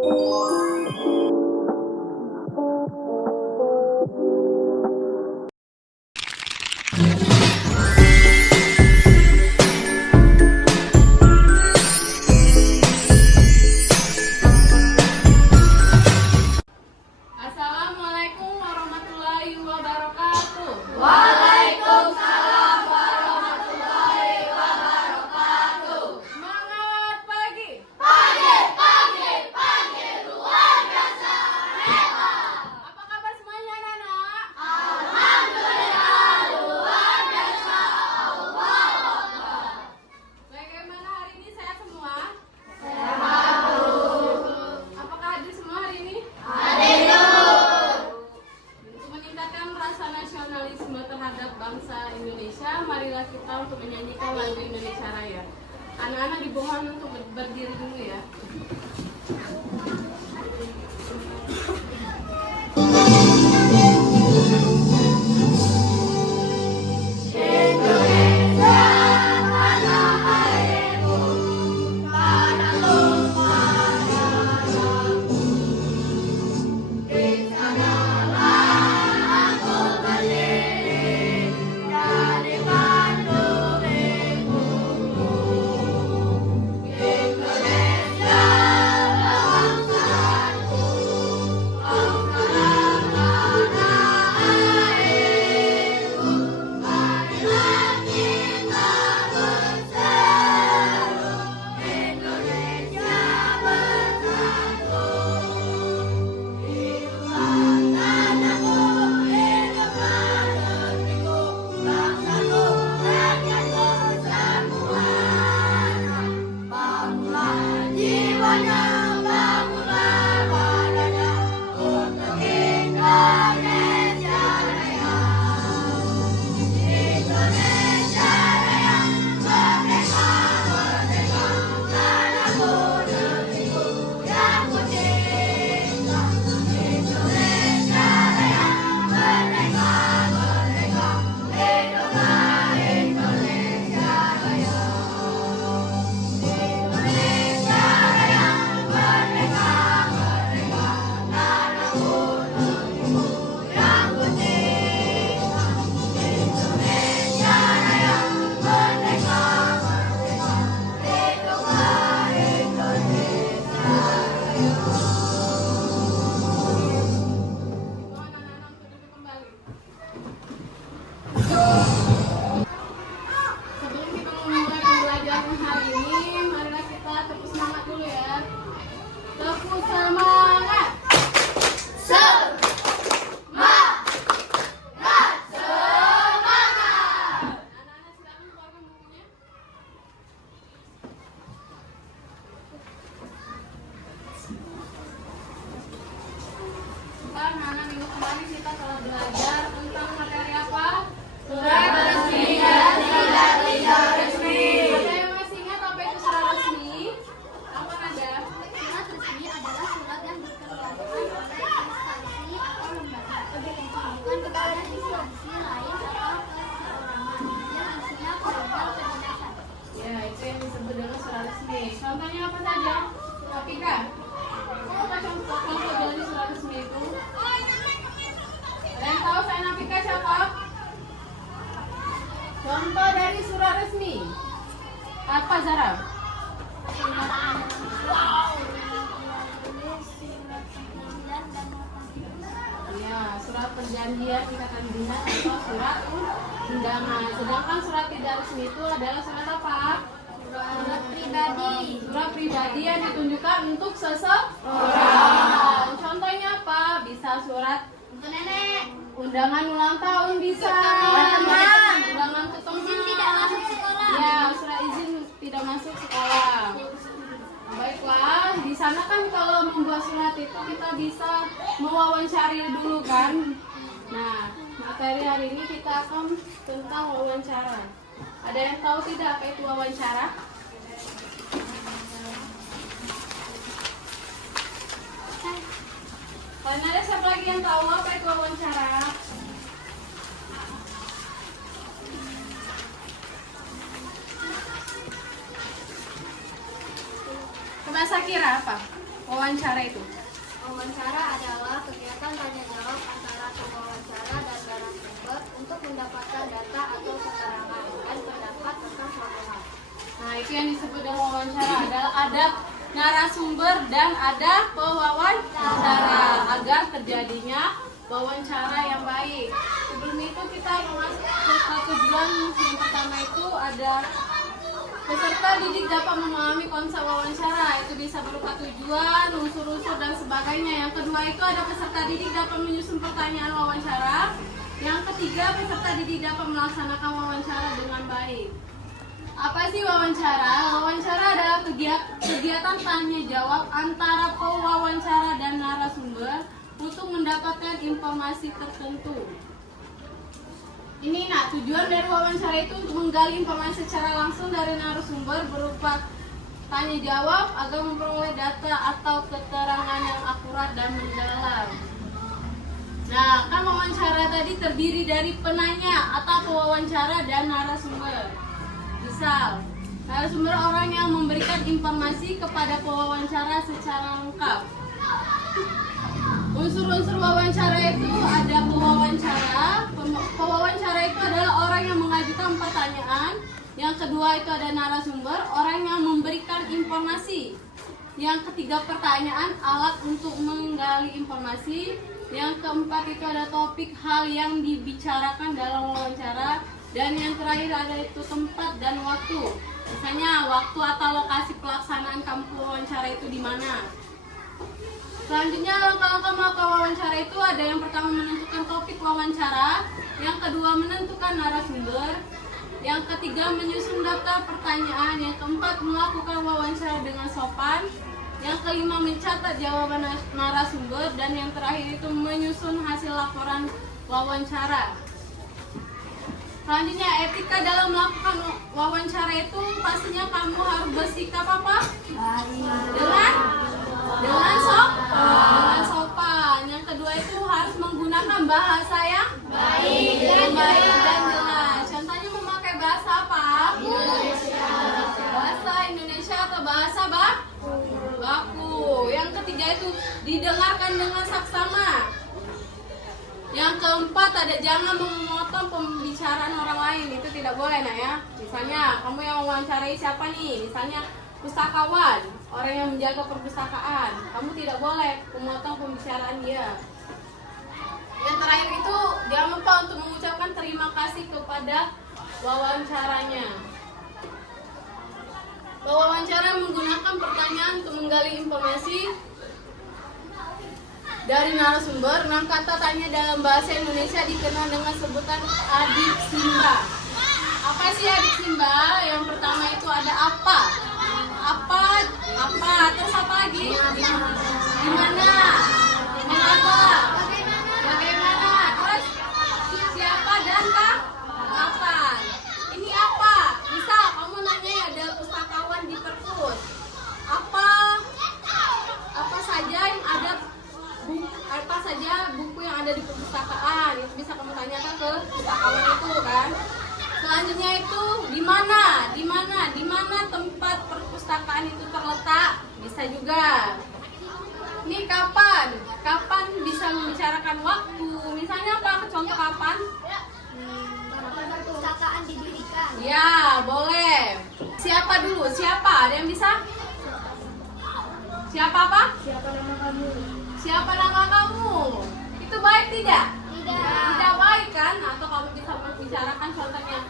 Assalamualaikum warahmatullahi wabarakatuh. Waalaikumsalam warahmatullahi wabarakatuh. Semangat pagi. Pagi, pagi, pagi, luar biasa hebat. Apa kabar semuanya anak-anak? Alhamdulillah, luar biasa. Allah Akbar. Bagaimana hari ini, sehat semua? Sehat, Bu. Apakah hadir semua hari ini? Hadir, Bu. Untuk meningkatkan rasa nasionalisme terhadap bangsa Indonesia, marilah kita untuk menyanyikan lagu Indonesia Raya. Anak-anak dimohon untuk berdiri dulu ya. Indonesia tanah airku, tanah tumpah darahku. Di sanalah aku berdiri dan dipandu ibuku. Indonesia bangsaku, bangsa tanah airku. Marilah kita berseru, Indonesia bersatu. Hiduplah tanahku, hiduplah negeriku, bangsaku, rakyatku semuanya. Bangunlah jiwanya, bangunlah badannya, untuk Indonesia Raya. Indonesia Raya, merdeka, merdeka, tanahku, negeriku yang ku cinta. Indonesia Raya, merdeka, merdeka, hiduplah Indonesia Raya. Indonesia Raya, merdeka, merdeka, tanahku, negeriku yang ku cinta. Indonesia Raya, merdeka, merdeka, hiduplah Indonesia Raya. Mohon anak-anak untuk duduk kembali. Sebelum kita memulai pembelajaran hari ini, marilah kita tepuk semangat dulu ya. Tepuk semangat. Semangat, semangat. Anak-anak silakan keluarkan bukunya. Sekarang anak-anak minggu kemarin kita telah belajar tentang materi apa? Surat resmi dan tidak resmi. Ada yang masih ingat apa itu surat resmi? Apa ada? Surat resmi adalah surat yang dikeluarkan oleh instansi atau lembaga bukan kepada instansi lain atau perorangan yang isinya program kedinasan. Ya, itu yang disebut dengan surat resmi. Contohnya apa saja? Apika? Apa contoh dari surat resmi itu? Ada yang tahu saya Apika siapa? Contoh dari surat resmi. Apa Zara? Ya, surat perjanjian ikatan dinas atau surat undangan. Sedangkan surat tidak resmi itu adalah surat apa? Surat pribadi. Surat pribadi yang ditunjukkan untuk seseorang. Contohnya apa? Bisa surat Untuk nenek. undangan ulang tahun bisa. Teman-teman. Undangan ke teman. Izin tidak masuk sekolah. Ya, surat izin tidak masuk sekolah. Baiklah, di sana kan kalau membuat surat itu kita bisa mewawancari dulu kan. Nah, materi hari ini kita akan tentang wawancara. Ada yang tahu tidak apa itu wawancara? Kalian ada siapa lagi yang tahu apa itu wawancara? Coba Sakira apa? wawancara itu? Wawancara adalah kegiatan tanya jawab antara pewawancara dan narasumber untuk mendapatkan data atau keterangan dan pendapat tentang suatu hal. Nah, itu yang disebut dengan wawancara, adalah ada narasumber dan ada pewawancara agar terjadinya wawancara yang baik. Sebelum itu kita masuk ke tujuan yang pertama, itu ada peserta didik dapat memahami konsep wawancara. Itu bisa berupa tujuan, unsur-unsur dan sebagainya. Yang kedua itu ada peserta didik dapat menyusun pertanyaan wawancara. Yang ketiga, peserta didik dapat melaksanakan wawancara dengan baik. Apa sih wawancara? Wawancara adalah kegiatan tanya jawab antara pewawancara dan narasumber untuk mendapatkan informasi tertentu. Ini tujuan dari wawancara itu untuk menggali informasi secara langsung dari narasumber berupa tanya jawab agar memperoleh data atau keterangan yang akurat dan mendalam. Nah, kan wawancara tadi terdiri dari penanya atau pewawancara dan narasumber. Misal, narasumber orang yang memberikan informasi kepada pewawancara secara lengkap. Unsur-unsur wawancara itu ada pewawancara. Pewawancara itu adalah orang yang mengajukan pertanyaan. Yang kedua itu ada narasumber, orang yang memberikan informasi. Yang ketiga pertanyaan, alat untuk menggali informasi. Yang keempat itu ada topik hal yang dibicarakan dalam wawancara. Dan yang terakhir ada itu tempat dan waktu. Misalnya waktu atau lokasi pelaksanaan kamu wawancara itu di mana. Selanjutnya langkah-langkah melakukan wawancara itu ada yang pertama menentukan topik wawancara, yang kedua menentukan narasumber, yang ketiga menyusun daftar pertanyaan, yang keempat melakukan wawancara dengan sopan, yang kelima mencatat jawaban narasumber, dan yang terakhir itu menyusun hasil laporan wawancara. Selanjutnya etika dalam melakukan wawancara itu pastinya kamu harus bersikap apa? Dengan sopan. Yang kedua itu harus menggunakan bahasa yang baik dan jelas. Contohnya memakai bahasa apa? Bahasa Indonesia atau bahasa baku. Yang ketiga itu didengarkan dengan saksama. Yang keempat ada jangan memotong pembicaraan orang lain, itu tidak boleh ya. Misalnya kamu yang mewawancarai siapa nih? Misalnya pustakawan, orang yang menjaga perpustakaan, kamu tidak boleh memotong pembicaraan dia. Yang terakhir itu jangan lupa untuk mengucapkan terima kasih kepada wawancaranya. Wawancara menggunakan pertanyaan untuk menggali informasi dari narasumber. 6 kata tanya dalam bahasa Indonesia dikenal dengan sebutan adik simba. Apa sih adik simba? Yang pertama itu ada apa, terus apa lagi? Di mana, mengapa, bagaimana, terus siapa dan kapan. Ini apa? Misal kamu nanya ada pustakawan di perpus, apa saja yang ada, apa saja buku yang ada di perpustakaan, itu bisa kamu tanyakan ke pustakawan itu kan. Selanjutnya itu di mana tempat perpustakaan itu terletak, bisa juga. Ini kapan bisa membicarakan waktu. Misalnya apa? Contoh kapan? Kapan perpustakaan didirikan? Ya, boleh. Siapa dulu? Siapa? Ada yang bisa? Siapa apa? Siapa nama kamu? Siapa nama kamu? Itu baik tidak? Tidak. Baik kan? Atau kamu bisa membicarakan contohnya,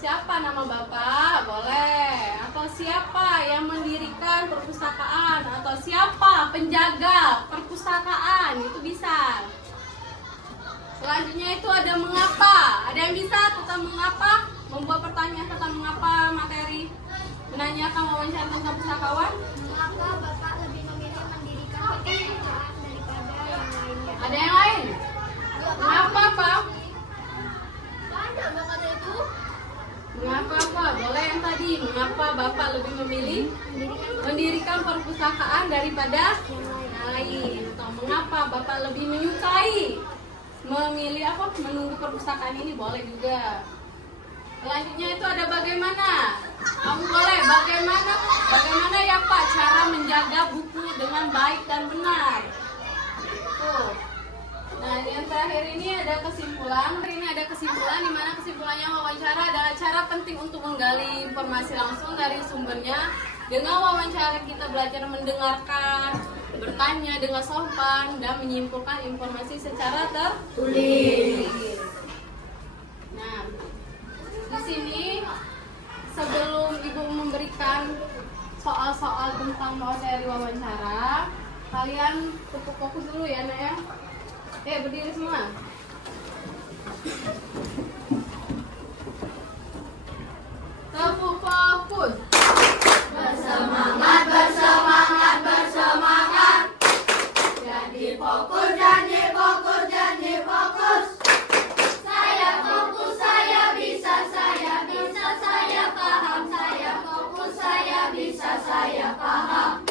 siapa nama bapak? Boleh. Atau siapa yang mendirikan perpustakaan? Atau siapa penjaga perpustakaan? Itu bisa. Selanjutnya itu ada mengapa. Ada yang bisa tentang mengapa? Membuat pertanyaan tentang mengapa materi menanyakan wawancara tentang pustakawan. Mengapa Bapak lebih memilih mendirikan perpustakaan daripada yang lainnya? Ada yang lain? Mengapa Pak? Ada banget itu. Mengapa Pak? Boleh yang tadi. Mengapa Bapak lebih memilih mendirikan perpustakaan daripada yang lain? Atau mengapa Bapak lebih menyukai memilih menunggu perpustakaan ini? Boleh juga. Selanjutnya itu ada bagaimana. Kamu boleh. Bagaimana ya Pak cara menjaga buku dengan baik dan benar? Tuh. Nah, yang terakhir ini ada kesimpulan. Ini ada kesimpulan di mana kesimpulannya wawancara adalah cara penting untuk menggali informasi langsung dari sumbernya. Dengan wawancara kita belajar mendengarkan, bertanya dengan sopan, dan menyimpulkan informasi secara tertulis. Nah, di sini sebelum Ibu memberikan soal-soal tentang materi wawancara, kalian tepuk fokus dulu ya, Nak ya. Berdiri semua. Tepuk fokus. Bersemangat, bersemangat, bersemangat. Jadi fokus, jadi fokus, jadi fokus. Saya fokus, saya bisa, saya paham. Saya fokus, saya bisa, saya paham.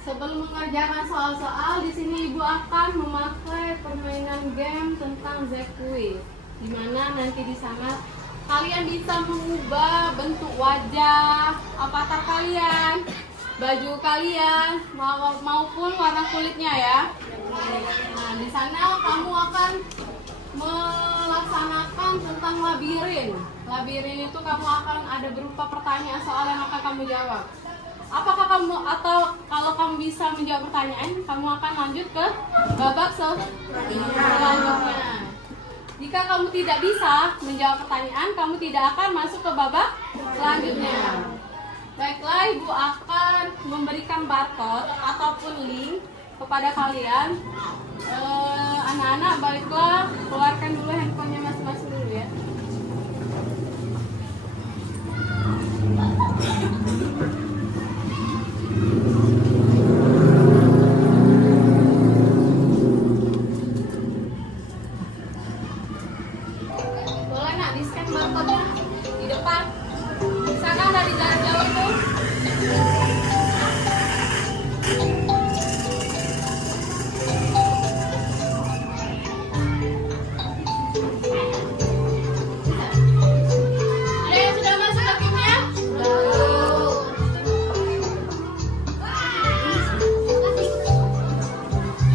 Sebelum mengerjakan soal-soal, di sini Ibu akan memakai permainan game tentang Zekui, di mana nanti di sana kalian bisa mengubah bentuk wajah, avatar kalian, baju kalian, maupun warna kulitnya ya. Nah, di sana kamu akan melaksanakan tentang labirin. Labirin itu kamu akan ada berupa pertanyaan soal yang akan kamu jawab. Apakah kamu atau kalau kamu bisa menjawab pertanyaan, kamu akan lanjut ke babak selanjutnya. Jika kamu tidak bisa menjawab pertanyaan, kamu tidak akan masuk ke babak selanjutnya. Baiklah, Ibu akan memberikan barcode ataupun link kepada kalian. Anak-anak, baiklah, keluarkan dulu handphonenya masing-masing dulu ya. Boleh Nak, di-scan barcode-nya di depan. Bisa kan dari jarak jauh itu? Ada yang sudah masuk ke timnya?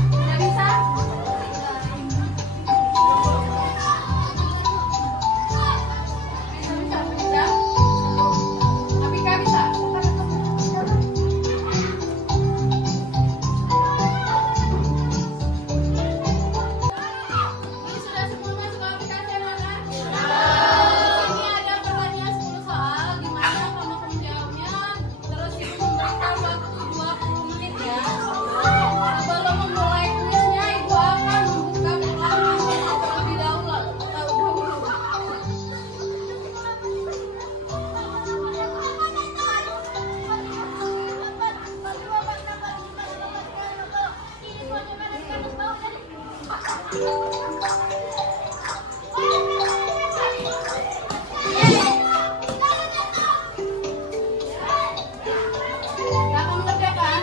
Sudah bisa? Bisa? Tapi nggak bisa? Ini sudah semua masuk ke aplikasi anak-anak? Ini ada pertanyaan 10 soal, gimana kamu menjawabnya? Terus Ibu memberikan waktu 20 menit ya. Sebelum memulai kuisnya, Ibu akan membuka pertanyaan terlebih dahulu. Kakak mengerjakan?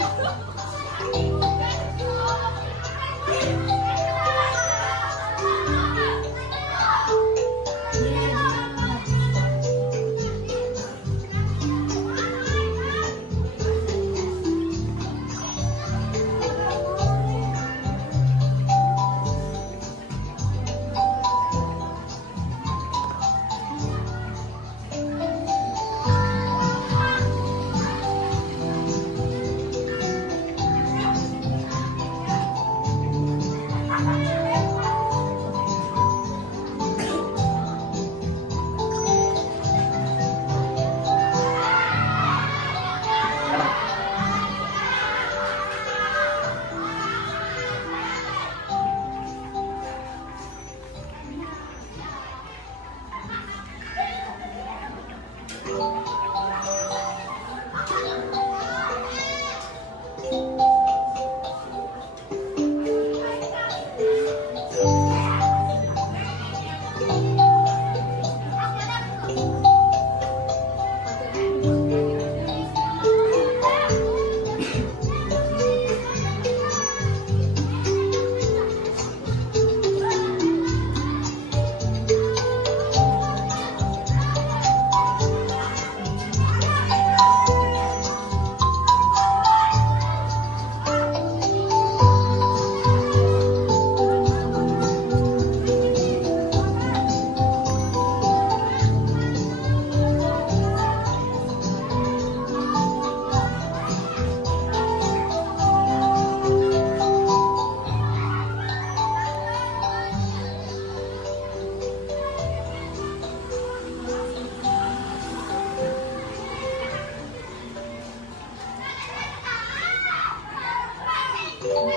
Gimana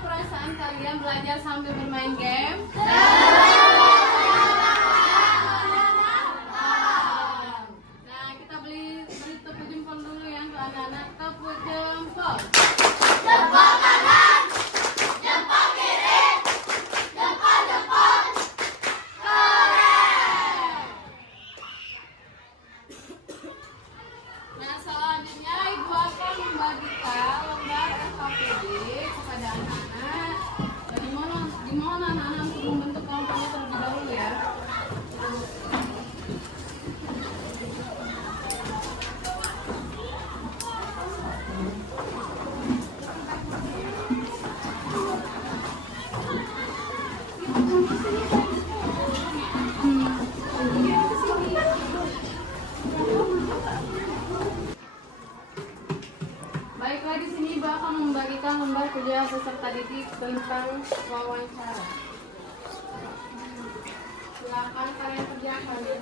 perasaan kalian belajar sambil bermain game? Nah, kita beri tepuk jempol dulu ya untuk anak-anak. Tepuk jempol. Jempol kanan, jempol kiri, jempol. Keren. Nah, selanjutnya Ibu akan membagikan lembar SKPD kepada anak-anak. Gimana anak-anak untuk membentuk kelompoknya terlebih dahulu ya? Baiklah, di sini Ibu akan membagikan lembar kerja peserta didik tentang wawancara. Silakan kalian kerjakan ya.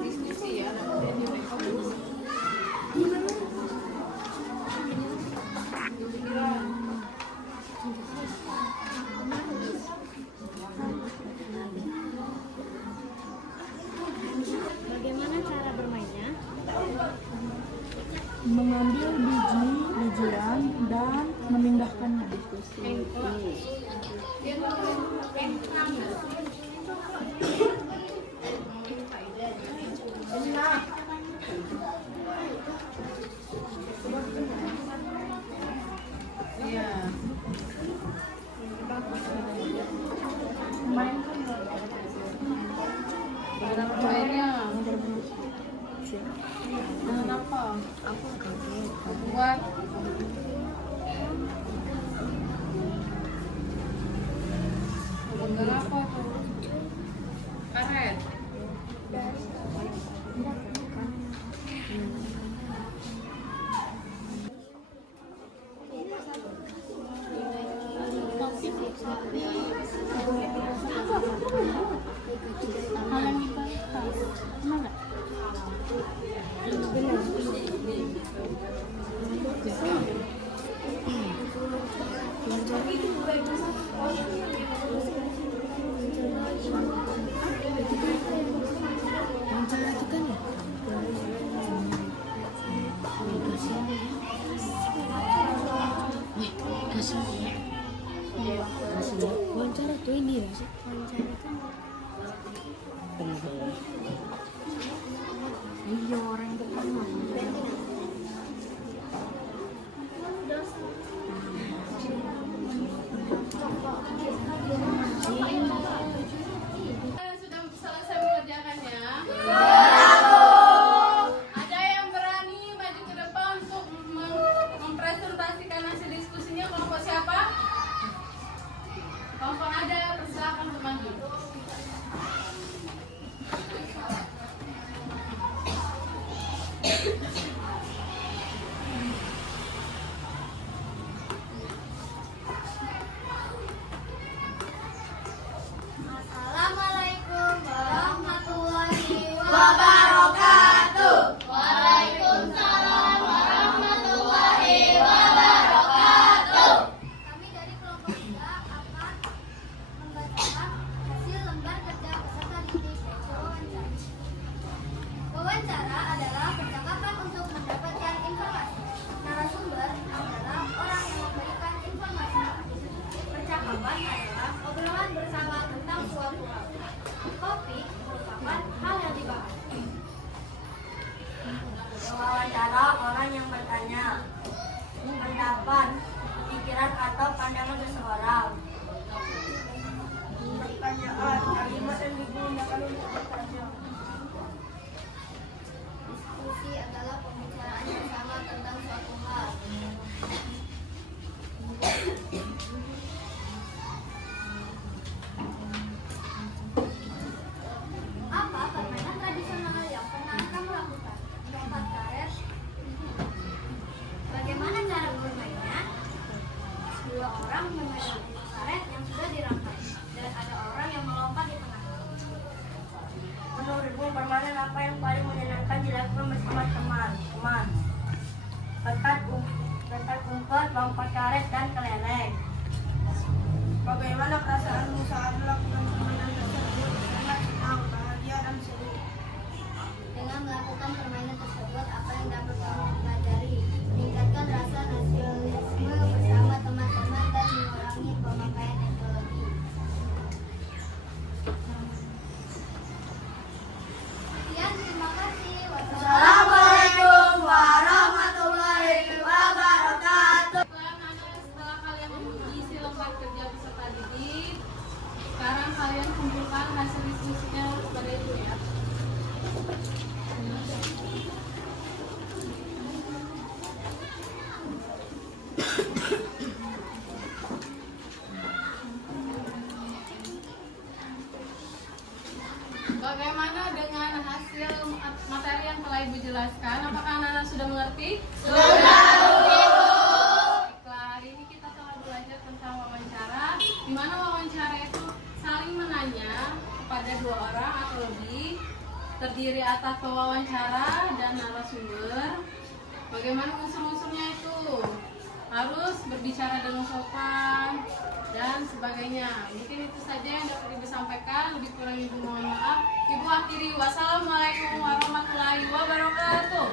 Diskusi ya. Bagaimana cara bermainnya? Mengambil bijian dan memindahkannya. Iya. Ada pemainnya. Dengan apa? Buat dengan apa tuh? Karet. Hal yang dibahas. Benar nggak? Wawancara tuh ini ya sih. Wawancara kan. Iya, orang yang terkenal. Sudah selesai mengerjakannya? Ada yang berani maju ke depan untuk mempresentasikan hasil diskusinya lempar umpet, lompat karet, dan kelereng. Bagaimana perasaanmu saat melakukan permainan tersebut? Sangat senang, bahagia, dan seru. Dengan melakukan permainan tersebut, apa yang dapat kamu pelajari? Meningkatkan rasa nasionalisme bersama teman-teman dan mengurangi pemakaian teknologi. Sekian, terima kasih. Assalamualaikum warahmatullahi wabarakatuh. Setelah kalian mengisi lembar kerja peserta didik, sekarang kalian kumpulkan hasil diskusinya pada ibu ya. Bagaimana dengan hasil materi yang telah ibu jelaskan? Apakah anak-anak sudah mengerti? Hari ini kita telah belajar tentang wawancara, di mana wawancara itu saling menanya kepada dua orang atau lebih, terdiri atas pewawancara dan narasumber. Bagaimana unsur-unsurnya itu? Harus berbicara dengan sopan dan sebagainya. Mungkin itu saja yang dapat ibu sampaikan. Lebih kurang ibu mohon maaf. Ibu akhiri. Wassalamualaikum warahmatullahi wabarakatuh.